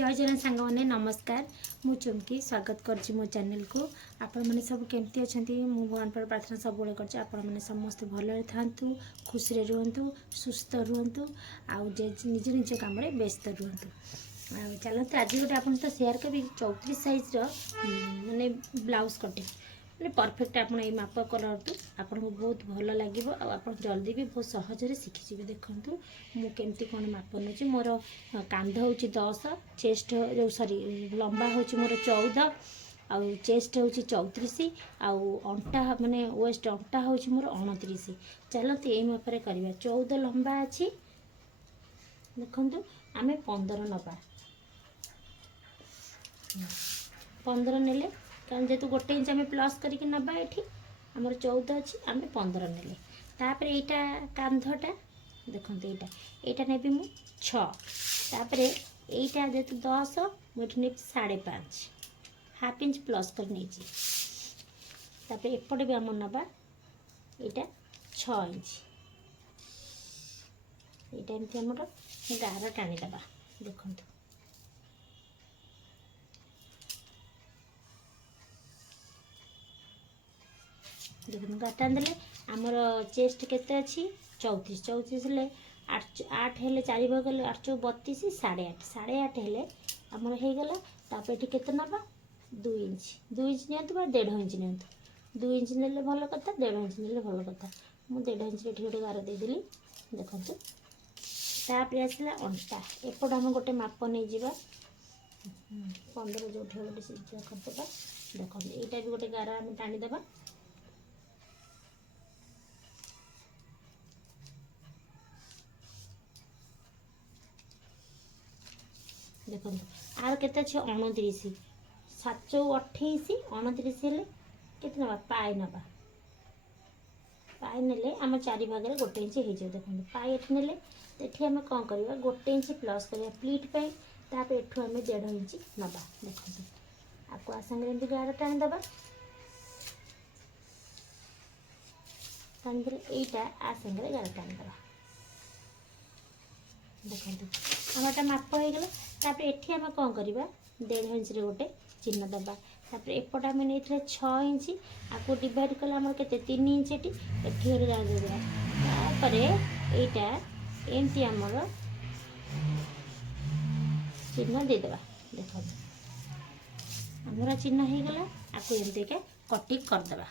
जय जन सांग मैंने नमस्कार। मु चुमकी स्वागत कर मो चैनल को। आपण मैंने सब केमती अच्छा मु भगवान पर प्रार्थना सब मैंने समस्त भल था, खुशी रुहतु, सुस्थ रुहतु, निज निज कम व्यस्त रुहतु। चलते आज गोटे आप तो सेयार करी 34 साइज माने ब्लाउज कटिंग मैंने परफेक्ट आप माप करतु आपको बहुत भल लगे। आप जल्दी भी बहुत सहजरे शिखिजे। देखूँ मुझे कौन माप नौ मोर कांध हूँ 10, चेस्ट जो सॉरी लंबा हूँ मोर 14, आउ चेस्ट हूँ 34, आउ अंटा माने वेस्ट अंटा हूँ मोर 29। चलते यही मापे करवा। 14 लंबा अच्छी देखु आम 15 नवा 15 नेले कारण जेहेतु गोटे इंच आम प्लस करके नवा ये आमर 14 अच्छी आम 15 नेले। तापर यहाँ कांधटा देखते यहाँ नेबी मु 6, तापर यहाँ जेहेतु 10 मुझे ने 5.5 हाफ इंच प्लस कर नहीं। तापर एपटे भी आम नवा यहाँ 6 इंच यहाँ एमती आमर गार टाणीदे देखु देखो गाटान देले आमर चेस्ट केते अच्छी 34 34 हेले 8 हेले 4 भाग हेले 8 चौ 32 8.5 8.5 हेले आमर हो गला। तापर ये केते नबा 2 इंच नियंतु बा 1.5 इंच नियंतु 2 इंच नेले भल कथा 1.5 इंच नेले भल कथा। मु 1.5 इंच रे गोटे गार देदेली देखंतु। तापर आसला अंटा एपट आम गोटे माप नहीं जावा 15 जो गोटे सीधा करदेबा देखो यहाँ भी गोटे गार आम टाणीदेबा। देखो आर केते अच्छे 29 7 चौ 28 29 हेले केते नबा पाए नबा पाए नेले आम 4 भाग में गोटे इंच हो जाए। देखो पाए एठी नेले एठी आम कौन करवा गोटे इंच प्लस करवा प्लीट पे तापर एठू आम 1.5 इंच नबा देखो आपको आसांगे एमती गार टाणीदबा टाणीदे यहीटा आसांगे गार टाणीदबा देखो आमटा माप हो गला। तापर एठी आम कौन करवा 1.5 इंच रे गोटे चिन्ह दबा। तापर एपट आम नहीं 6 इंच आपको डिवाइड कला आम के 3 इंच एटी गोटे गार देवा। तापर यहाँ एमती आमर चिन्ह देदेबा देखो आमर चिन्ह हो गला। आपको एमती का कटिंग करदेबा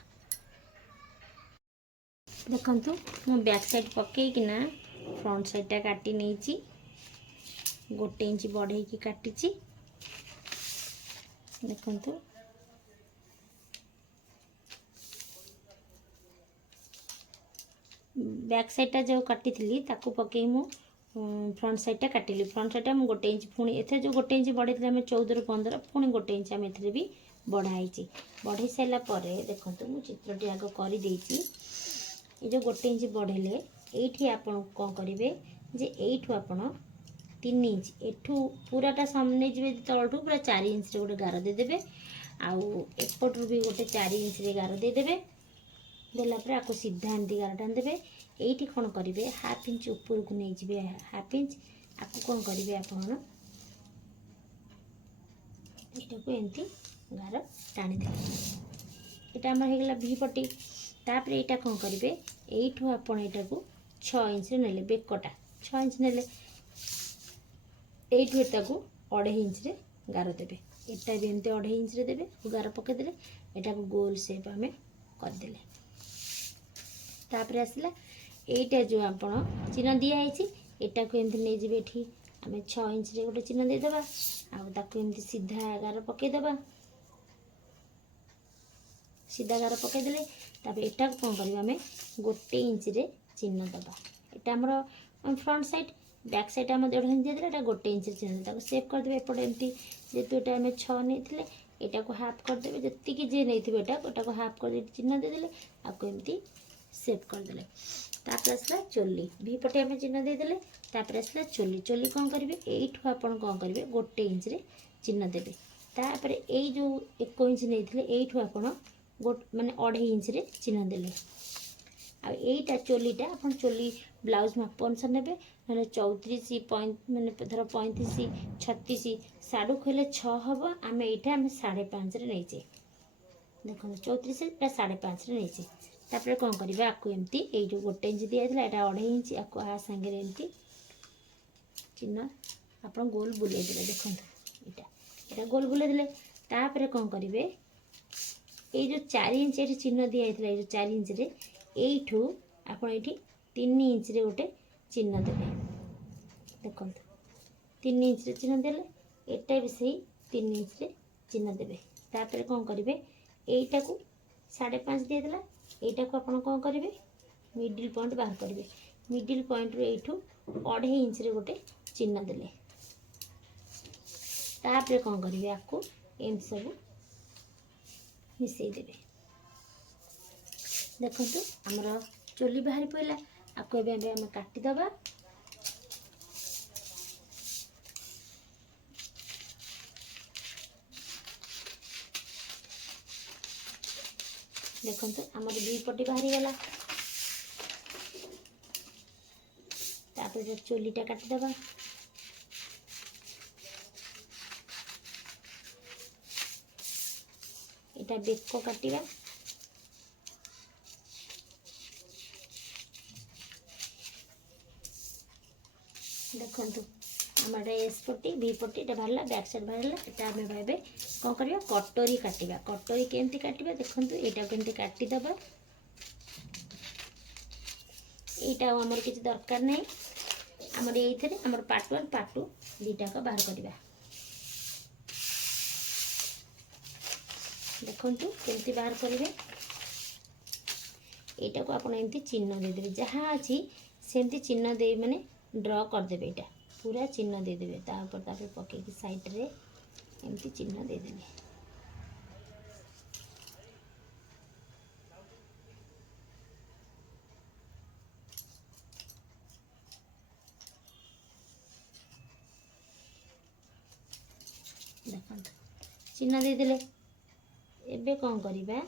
देखंतु मु बैक साइड पकईकिना फ्रंट साइडटा काटी नहीं गोटे इंच बढ़े की काटी देखंतु। बैक साइडटा जो काटी थी ताकू पकई मु फ्रंट साइडटा काटिली। फ्रंट साइडटा मु गोटे इंच पुणी एथे जो गोटे इंच बढ़े आम 14 ରୁ 15 पुणी गोटे इंच आम एथे भी बढ़ाई बढ़े सारा पर देखो मु चित्रटी आग कर ये जो गोटे इंच बढ़ेले ये आपन कौन करेंगे जे यू आपन 3 इंच एठू पूराटा सामने जी तलठू पूरा 4 इंच रे गोटे गार देदेवे आउ एपटू भी गोटे 4 इंच रे गार देदेवे देलापर आपको सीधा एमती गार टान देवे। ये कौन करेंगे हाफ इंच ऊपर को नहीं जी हाफ इंच आपको कौन करेंगे आपन को एमती गार टाणी देवे यहाँ आम होगा भी पट्टी। तापर यहाँ कौन करेंगे यू आपन यहाँ को 6 इंच नेले बेकटा 6 इंच नेले यू को 2.5 इंच रे गार देवे एटा भी एमती 2.5 इंच रे देवे गार पकईदे यहाँ को गोल सेप आम करदे। तापर आसला यहीटा जो आप चिन्ह दिखाई यहाँ को एमती नहीं जी ये आम 6 इंच रे गोटे चिन्ह देदेबा आमती सीधा गार पकईदेबा सीधा गार पकईदे। तापर यहाँ कौन करवा आम गोटे इंच रे चिन्ह दबा यहाँ आमर फ्रंट साइड बैक साइड आम 1.5 इंच देते गोटे इंच चिन्ह सेव करदे। एपटे एमती जेहतु ये आम 6 नहीं यहाँ को हाफ करदे जी जे नहीं यहाँ को हाफ कर चिन्ह देदेले आपको एमती सेव करदे। तापर आसला चोली भी पटे आम चिन्ह देदेले। तापर आसला चोली चोली कौन करेंगे यू आप कौन करेंगे गोटे इंच रे चिन्ह देवे। तापर यही जो 1 इंच नहीं यू आप गोटे माने 2.5 इंच रे चिन्ह देले। आ यहीटा चोलीटा आप चोली ब्लाउज माप अनुसार ने ना 34 माने धर 35 36 साड़ू कहले 6 हम आम यहाँ आम 5.5 नहीं देखो 34 5.5 नहीं तापर कौन करवा आपको एमती ये जो गोटे इंच दिया यहाँ 2.5 इंच आपको आ सांगे एमती चिन्ह आप गोल बुले दे देखो यहाँ गोल बुले दे तापर कौन करेंगे ये जो 4 इंच ये चिन्ह दिखाई ये 4 इंच रे यू आप 3 इंच रे गोटे चिन्ह देवे देखो 3 इंच रे चिन्ह देले एटा भी सही 3 इंच रे चिन्ह देवे तापर कौन करेंगे यहीटा को 5.5 दिएला यहीटा को आप कौन करेंगे मिडिल पॉइंट बाहर करेंगे मिडिल पॉइंट रू यू 2.5 इंच रे गोटे चिन्ह देले तापर कौन करेंगे आपको एम सब मिसई देवे देखो आमर चोली बाहरी पड़ा आपको एवं आम काटिदबा देखो आमर 2 पटी बाहरी गला तापर चोलीटा काटिदबा এটা বেক কাটিবা देखो आम एस पट्टी बी पट्टी ये बाहर बैक साइड बाहर यहाँ आम भावे कौन करवा कटोरी काटिबा कटोरी केमती काटिबा देखो यहाँ केमती काटिदबा यहाँ आमर किसी दरकार नहीं आमर ये आमर पार्ट 1 पार्ट 2 दुईटाक बाहर करवा देखु केमती बाहर करेंगे यहाँ को आपड़ एमती चिन्ह देदेवे जहाँ अच्छी सेमती चिन्ह दे माने ड्र करदे यहाँ पूरा चिन्ह देदेवे तापर पकईकि साइड रे एमती चिन्ह देदेवे देखो चिन्ह देदेले एबे कौन करवा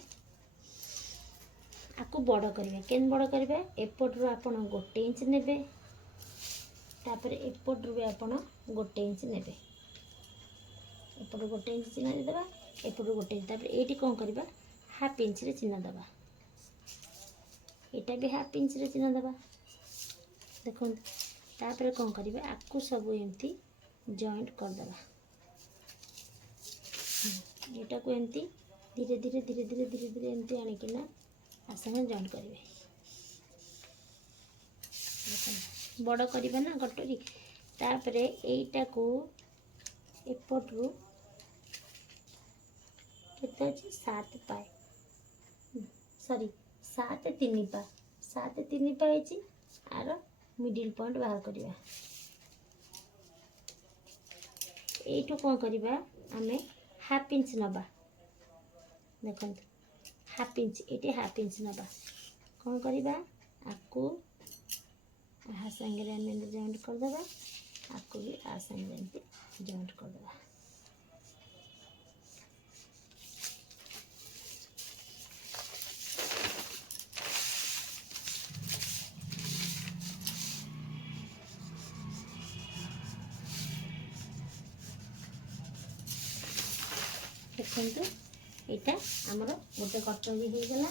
आपको बड़ करवा केन बड़ करवा एपटू आप गोटे इंच ने तापर एपटू भी आप गोटे इंच ने एपटू गोटे इंच चिन्ह देदेबा एपटू गोटे इंच तापर ये कौन करवा हाफ इंच रे चिन्ह देवा यहाँ भी हाफ इंच रे चिन्ह देवा देखो तापर कौन करवा आपको सब एमती जॉइंट करदेवा यहाँ को एमती धीरे धीरे धीरे धीरे धीरे धीरे एमती आणिकिना आसने जॉइंट करेंगे बड़ करवा ना कटोरी तापर यहीटा को एपटू केते अच्छी 7 पाए सॉरी 7 3 पा 7 3 पा आर मिडिल पॉइंट बाहर करवा यू कौन करवा आम हाफ इंच नबा देखो हाफ इंच ये हाफ इंच नबा कौन करवा आपको आ संगे जॉइंट करदेबा आपको भी आ संगे जॉइंट करदेबा देखो यहाँ आमर गोटे कटोरी हो गला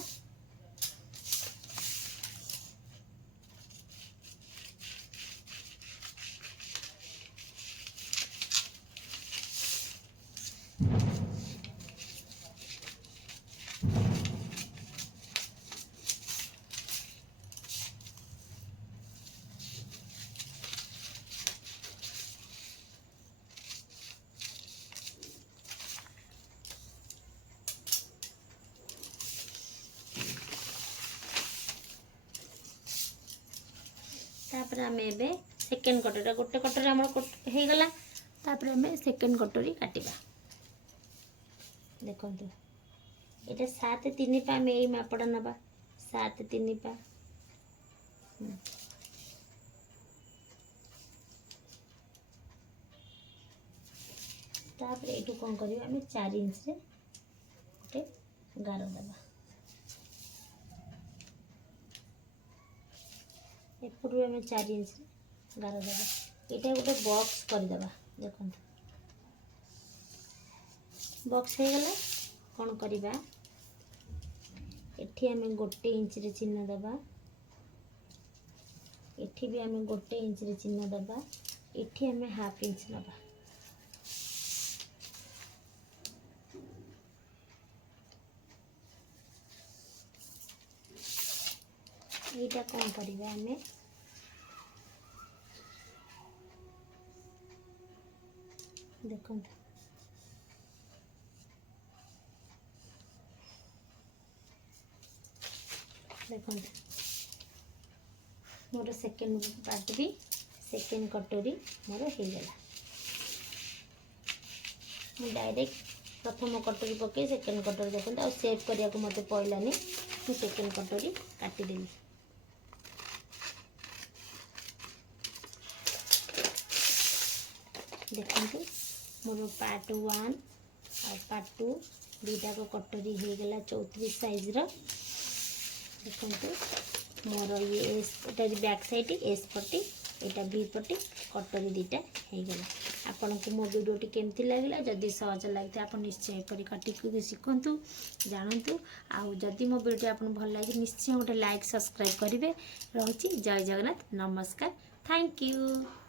तापर आम ए सेकेंड कटोरी गोटे कटोरी आम हो गला तापर आम सेकेंड कटोरी काटिबा देखो ये 7 3 पा आम यही मापड़ा नवा 7 3 पा तापर ये कौन करवा आम 4 इंच रे गोटे गार दबा एपटू आम 4 इंच गार देवा यहाँ गोटे बॉक्स करदे देखो बॉक्स हो गला कौन करवा एठी आम 1 इंच रे चिन्ह दबा एठी भी आम 1 इंच रे चिन्ह दबा एठी आम हाफ इंच नबा यहाँ कौन करवा आम देखो देखो मोर सेकेंड पार्ट भी सेकेंड कटोरी मोर हो गला मु डायरेक्ट प्रथम कटोरी पकई सेकेंड कटोरी देखते और सेव करने को मत पड़ानी मु सेकेंड कटोरी काटिदेली देखते मोर पार्ट 1 और पार्ट 2 दुईटा को कटोरी हो गला 34 साइज रो देखो मोर ये एस बैक साइड एस पट्टी यहाँ बी पट्टी कटोरी दुईटा हो गला आपन को मो वीडियोटी केमती लगला जदि सहज लगे आप निश्चय कर काटिक शिखु जानतु आउ जदि मो वीडियो आपन भल लगे निश्चय गोटे लाइक सब्सक्राइब करेंगे रोची जय जगन्नाथ नमस्कार थैंक यू।